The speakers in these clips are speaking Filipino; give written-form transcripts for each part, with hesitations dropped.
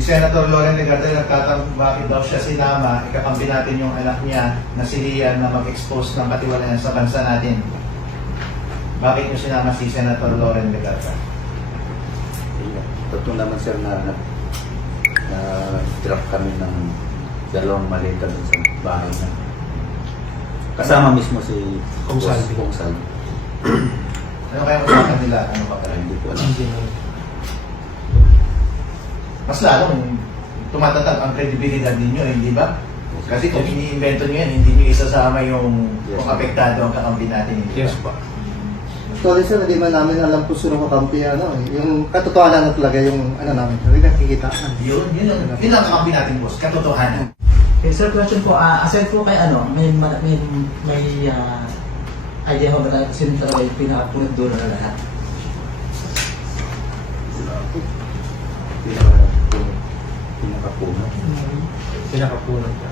Si Senator Loren Legarda nagtatanong bakit daw siya sinama, ikakampi natin yung anak niya na si Rian na mag-expose ng katiwalayan sa bansa natin. Bakit niyo sinama si Senator Loren Legarda? Totoo naman sir na drop kami ng dalawang maleta dun sa bahay na. Kasama mismo si Kung Salvi. Kung Salvi. Ano kaya usapan nila? Ano ba kaya? Hindi ko alam. Mas lalong tumatatag ang kredibilidad ninyo, hindi ba? Kasi kung ini-invento nyo yan, hindi nyo isasama yung kung apektado ang kakampi natin. Yes po. Sorry sir, hindi man namin alam kung sino kakampi, yung katotohanan na talaga yung namin, yung nakikita. Yun ang kakampi natin, boss. Katotohanan. Okay, sir, question po. Aside po kay may idea ho ba na sino talaga yung pinakapunod doon na lahat? Pinakapuno. Pinakapunod ka.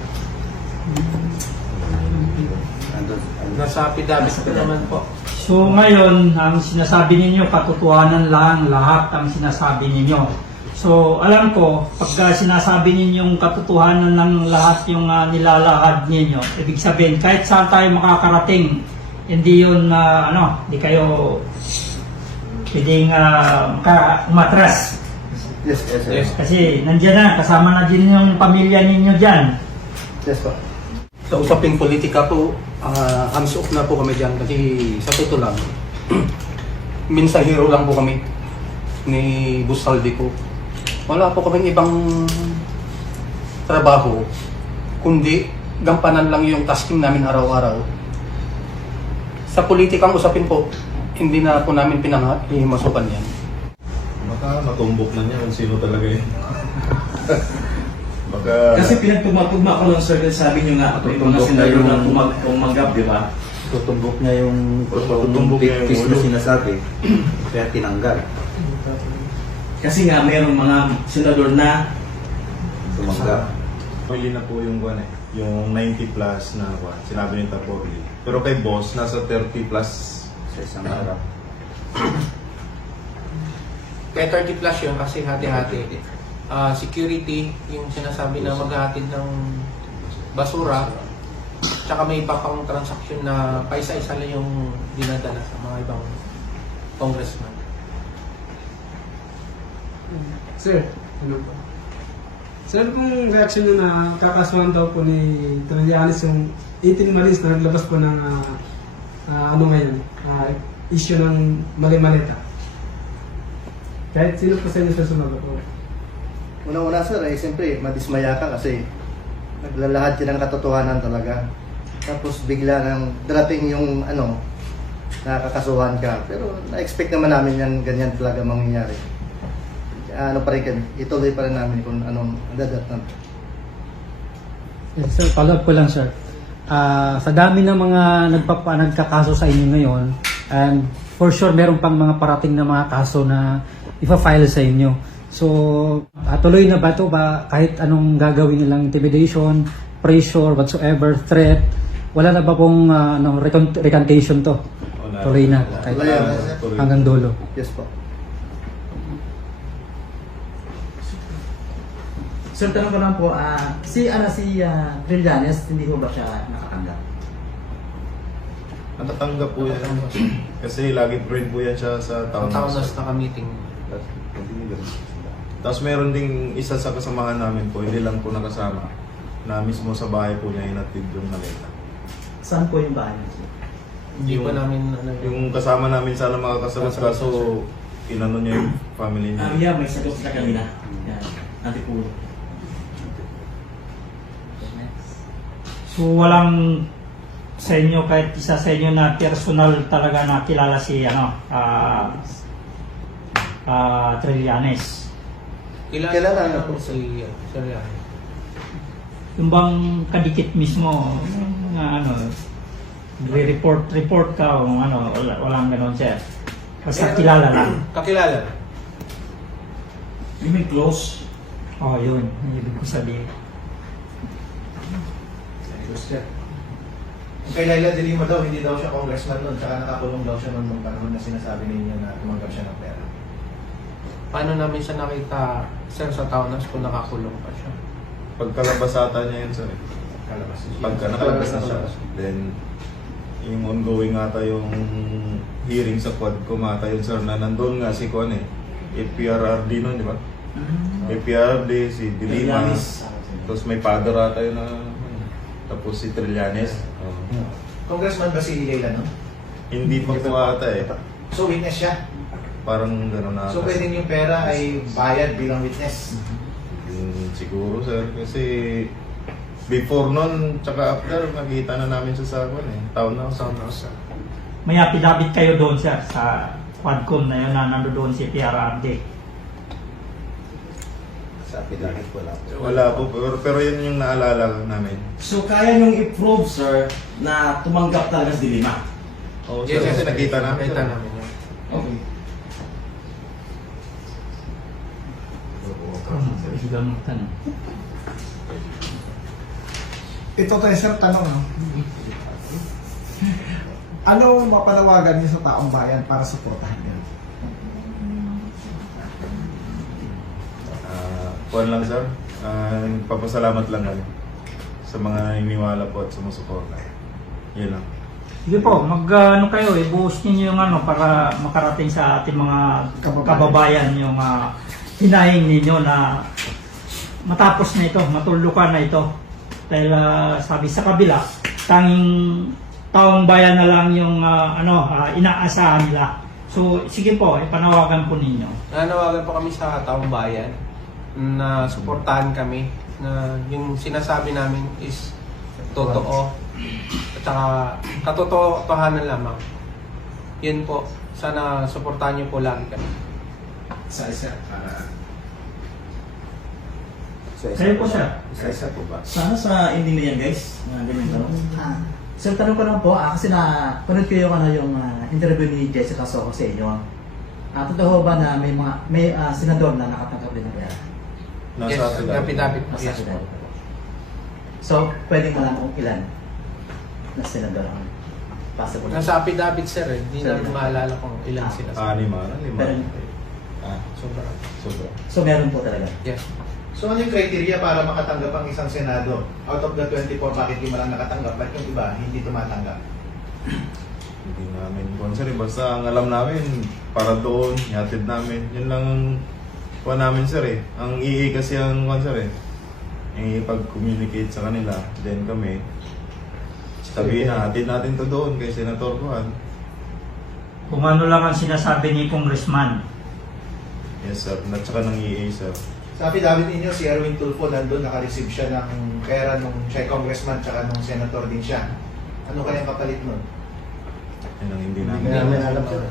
Nasa affidavit ko naman po. So ngayon, ang sinasabi ninyo, katotohanan lang lahat ang sinasabi ninyo. So alam ko, pag sinasabi ninyong katotohanan ng lahat yung nilalahad ninyo, ibig sabihin, kahit saan tayo makakarating, hindi yun, hindi kayo pwedeng umatras. Yes, yes, sir. Yes. Kasi nandiyan na, kasama na din yung pamilya ninyo dyan. Yes po. Sa usaping politika po, hands off na po kami dyan kasi sa totoo lang, minsahero lang po kami ni Boss Salvi ko. Wala po kaming ibang trabaho, kundi gampanan lang yung tasking namin araw-araw. Sa politikang usapin po, hindi na po namin pinahimasukan yan. Baka matumbok na niya kung sino talaga yun. Baka... Kasi pinagtugma-tugma ko lang sir, sabi nyo nga, may mga senador na tumanggap, di ba? Tutumbok niya yung Tutumbok niya yung pictures na ulo. sinasabi. Kaya tinanggal. Kasi nga mayroong mga senador na Tumanggap. Huli na po yung buwan yung 90 plus na buwan, sinabi ni Tapogli. Pero kay boss, nasa 30 plus. Sa isang araw. Kaya 30 plus yun kasi hati-hati. Security, yung sinasabi na maghahatid ng basura, tsaka may iba pang transaksyon na paisa-isa lang yung dinadala sa mga ibang congressman. Sir, ano po? Sir, kung reaction nyo na kakasuhan daw po ni Trillanes yung 18 Maris na naglabas po ng issue ng mali-maleta. Kahit sino po sa inyo sa sumagot po. Una-una sir, siyempre, madismaya ka kasi naglalahad ka ng katotohanan talaga. Tapos bigla nang darating yung nakakasuhan ka. Pero na-expect naman namin yan, ganyan talaga mangyayari. Pa rin, ituloy pa rin namin kung anong dadatnan. Yes, sir, follow up ko lang sir. Sa dami ng mga nagkakaso sa inyo ngayon, and for sure meron pang mga parating na mga kaso na ipa-file sa inyo. So, tuloy na ba ito ba kahit anong gagawin nilang intimidation, pressure, whatsoever, threat, wala na ba pong recantation to? Tuloy na, kahit hanggang dulo. Yes po. Sir, tanong ko lang po, si Trillanes, hindi ko ba siya nakatanggap? Natatanggap po yan. Kasi lagi friend po yan siya sa town Townhouse naka-meeting. Tapos meron ding isa sa kasamahan namin po, hindi lang po nakasama, na mismo sa bahay po niya inatid yung maleta. Saan po yung bahay niya? Hindi pa namin Yung kasama namin sana makakasagot kaso inano niya yung family niya. yeah, may sagot sa kanila. Yan, Antipuro. So walang sa inyo, kahit isa sa inyo na personal talaga na kilala si Trillanes. Kilala na po. si Rian. Yung bang kadikit mismo, report ka o walang ganon siya. Basta kilala lang. Kakilala. You mean close? Oh, yun. Yung ibig ko sabihin. Kay Laila de Lima daw, hindi daw siya congressman noon, tsaka nakakulong daw siya noon nung panahon na sinasabi ninyo na tumanggap siya ng pera. Paano namin siya nakita, sir, sa Taunas kung nakakulong pa siya? Pagkalabas ata niya yun, sir. Kalabas. Pagka nakalabas na siya, then yung ongoing ata yung hearing sa quad ko ata yun, sir, na nandun nga si Kwan APRRD nun, di ba? APRRD, si Dilima, tapos may father ata yun na, tapos si Trillanes. Congressman ba si Leila, no? Hindi pa po ata eh. So witness siya. Parang gano'n na. So pwedeng yung pera ay bayad bilang witness. Siguro, sir, kasi before nun, tsaka after, nakita na namin siya sa Town House. Sir. May affidavit kayo doon sir sa Quadcom na yun na nandoon si PRRD. Sa pinakit wala po. Wala po, pero yun yung naalala namin. So kaya niyong i-prove, sir, na tumanggap talaga si Dilima? Oo, sir, kasi nakita namin. Nakita sir. namin yun. Okay. Ito tayo sir, tanong no? Ano mapanawagan niyo sa taong bayan para suportahan niyo? Kuwan lang, sir. Papasalamat lang kami sa mga naniniwala po at sumusuporta. Yun lang. Sige po, ano kayo, ibuhos niyo yung ano para makarating sa ating mga kababayan yung hinaing ninyo na matapos na ito, matulukan na ito. Dahil sabi sa kabila, tanging taong bayan na lang yung inaasahan nila. So sige po, ipanawagan po ninyo. Nanawagan po kami sa taong bayan na suportahan kami na yung sinasabi namin is totoo at saka katotohanan lamang. Yun po, sana suportahan niyo po lagi kami. Sa isa, para Kayo po sir. Isa-isa po ba? Sana sa ending na yan, guys. Ganyan tanong. Sir, tanong ko lang po, kasi panood ko yung, yung interview ni Jessica Soho sa inyo. Totoo ba na may senador na nakatanggap din ng pera? Yes, affidavit po. Yes po. So, pwedeng malaman kung ilan na senador ang possible. Nasa affidavit, sir, hindi namin maalala kung ilan sila. Lima. Pero, Sobra. so, meron po talaga. Yes. So ano yung criteria para makatanggap ang isang senado? Out of the 24, bakit yung lang nakatanggap? Ba't yung iba hindi tumatanggap? Hindi namin concern. Basta ang alam namin, para doon, ihatid namin. Yun lang ang kuha namin, sir eh. Ang EA kasi ang concern eh. Pag-communicate sa kanila, then kami, sabihin na, hatid natin to doon kay Senator Juan. Kung ano lang ang sinasabi ni Congressman. Yes, sir. At saka ng EA, sir. Sa affidavit ninyo, si Erwin Tulfo nandun, naka-receive siya ng pera nung siya congressman tsaka nung senator din siya. Ano kayang kapalit nun? Yun ang hindi Hindi namin. namin alam sir.